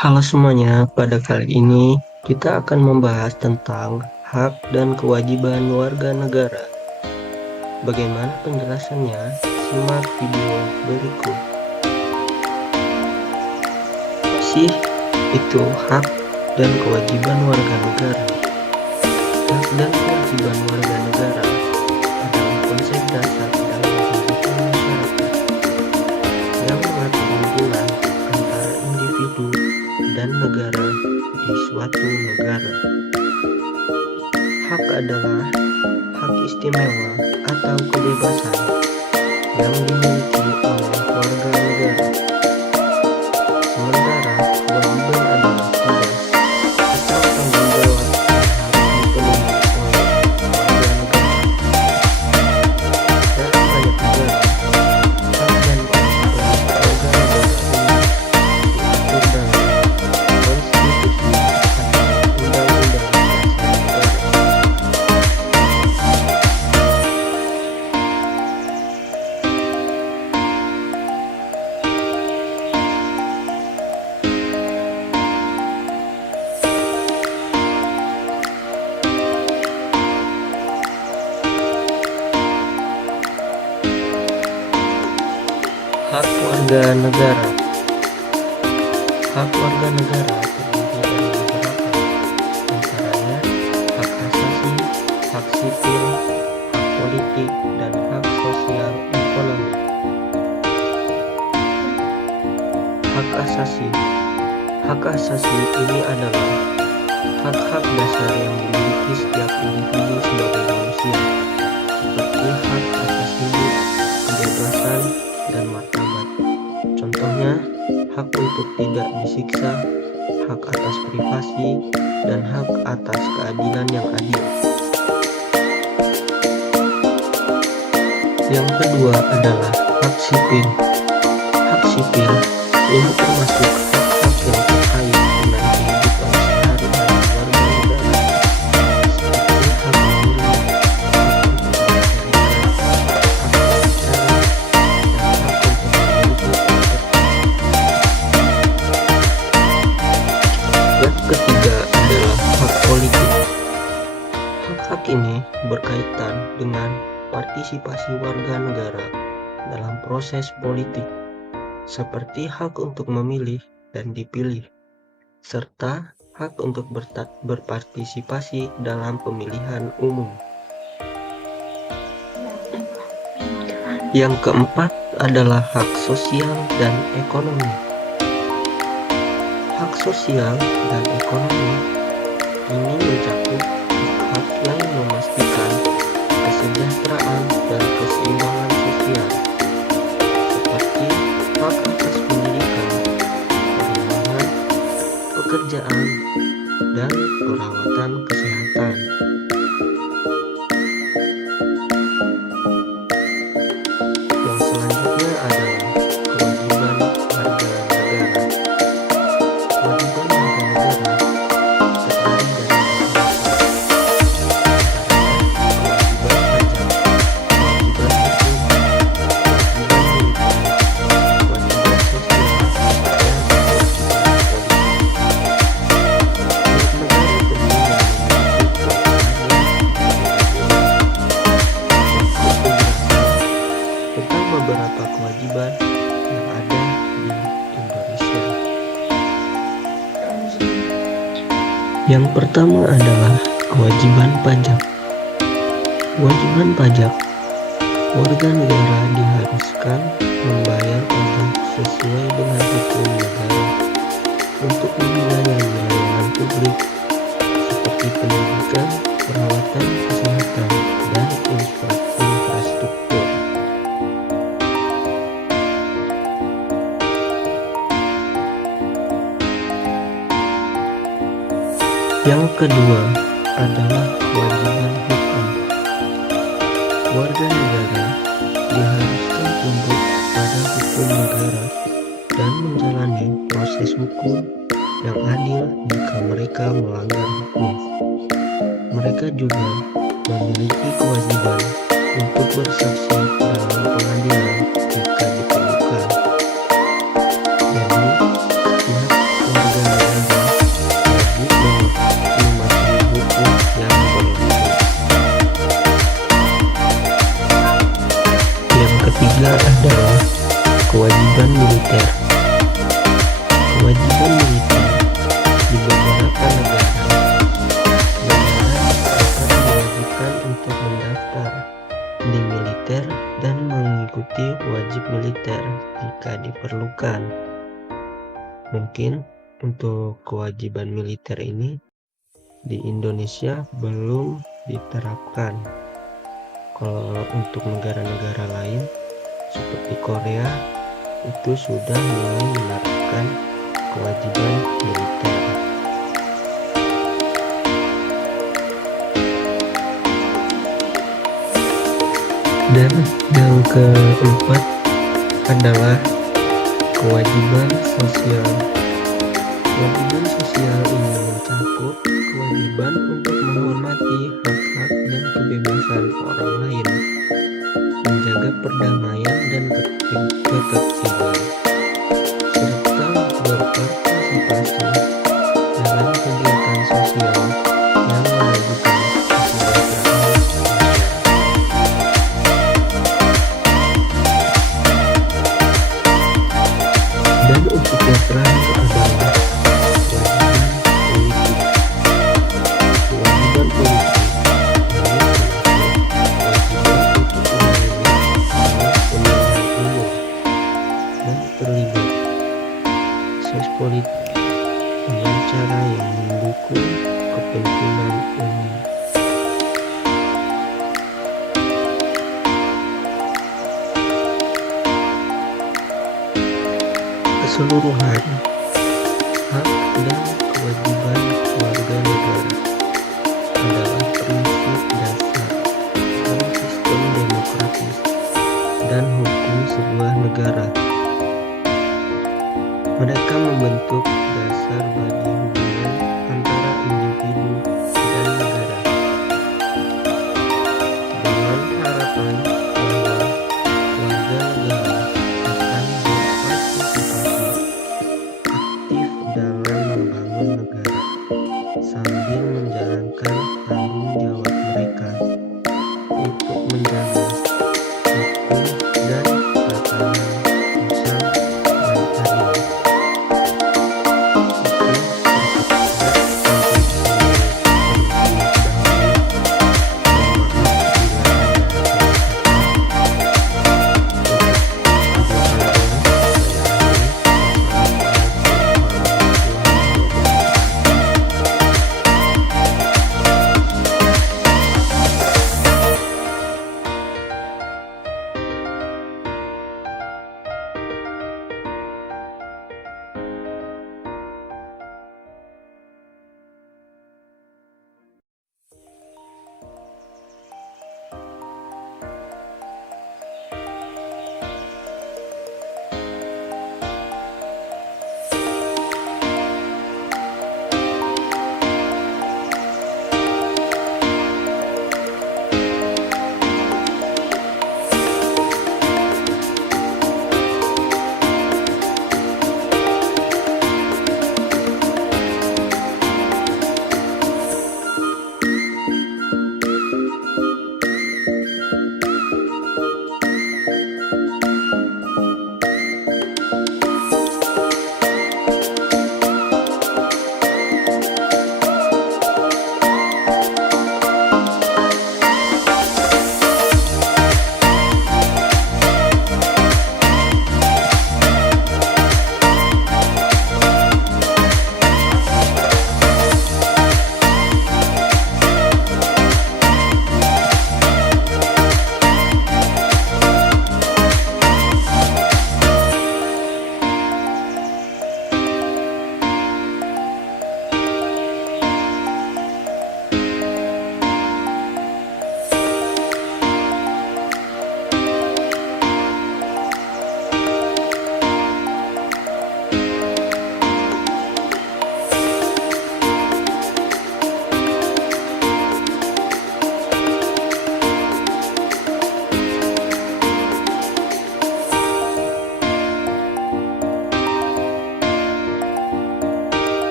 Halo semuanya, pada kali ini kita akan membahas tentang hak dan kewajiban warga negara. Bagaimana penjelasannya? Simak video berikut. Apa sih itu hak dan kewajiban warga negara? Hak dan kewajiban warga negara adalah konsep dasar dalam kehidupan masyarakat yang mengatur hubungan antara individu dan negara di suatu negara. Hak adalah hak istimewa atau kebebasan yang dimiliki oleh warga negara. Sementara kewajiban adalah tugas atau tanggung jawab yang harus dipenuhi oleh warga negara. Dalam banyak negara, hak dan kewajiban warga negara ini diatur dalam konstitusi atau undang-undang dasar negara. Hak warga negara. Hak warga negara terdiri dari beberapa, antaranya hak asasi, hak sipil, hak politik, dan hak sosial ekonomi. Hak asasi. Hak asasi ini adalah hak-hak dasar yang dimiliki setiap individu sebagai manusia, seperti hak asasi hidup, kebebasan, dan martabat. Contohnya, hak untuk tidak disiksa, hak atas privasi, dan hak atas keadilan yang adil. Yang kedua adalah hak sipil. Hak sipil ini termasuk hak-hak yang terkait dengan kehidupan sehari-hari warga negara, seperti hak memilih, hak untuk berserikat, hak berbicara, dan hak untuk memiliki properti. Yang ketiga adalah hak politik. Hak-hak ini berkaitan dengan partisipasi warga negara dalam proses politik, seperti hak untuk memilih dan dipilih, serta hak untuk berpartisipasi dalam pemilihan umum. Yang keempat adalah hak sosial dan ekonomi. Hak sosial dan ekonomi ini mencakup hak-hak yang memastikan kesejahteraan dan keseimbangan sosial, seperti hak atas pendidikan, perumahan, pekerjaan, dan perawatan kesehatan. Yang selanjutnya adalah kewajiban warga negara. Kewajiban warga negara terdiri dari beberapa, tentang beberapa kewajiban yang ada di Indonesia. Yang pertama adalah kewajiban pajak. Kewajiban pajak, warga negara diharuskan membayar pajak sesuai dengan hukum negara untuk membiayai layanan publik seperti pendidikan, perawatan kesehatan, dan infrastruktur. Yang kedua adalah kewajiban hukum. Warga negara diharuskan tunduk pada hukum negara dan menjalani proses hukum yang adil jika mereka melanggar hukum. Mereka juga memiliki kewajiban untuk bersaksi dalam pengadilan jika diperlukan. Jadi, pihak warga ketiga adalah kewajiban militer. Kewajiban militer di beberapa negara dapat diwajibkan untuk mendaftar di militer dan mengikuti wajib militer jika diperlukan. Mungkin untuk kewajiban militer ini di Indonesia belum diterapkan. Kalau untuk negara-negara lain seperti Korea itu sudah mulai menerapkan kewajiban militer. Dan yang keempat adalah kewajiban sosial. Kewajiban sosial ini mencakup kewajiban untuk menghormati hak-hak dan kebebasan orang lain, menjaga perdamaian dan ketertiban, serta berpartisipasi dalam kegiatan sosial yang memajukan kesejahteraan masyarakat. Dan untuk yang terakhir adalah kewajiban politik. Terlibat proses politik dengan cara yang mendukung kepentingan umum. Keseluruhan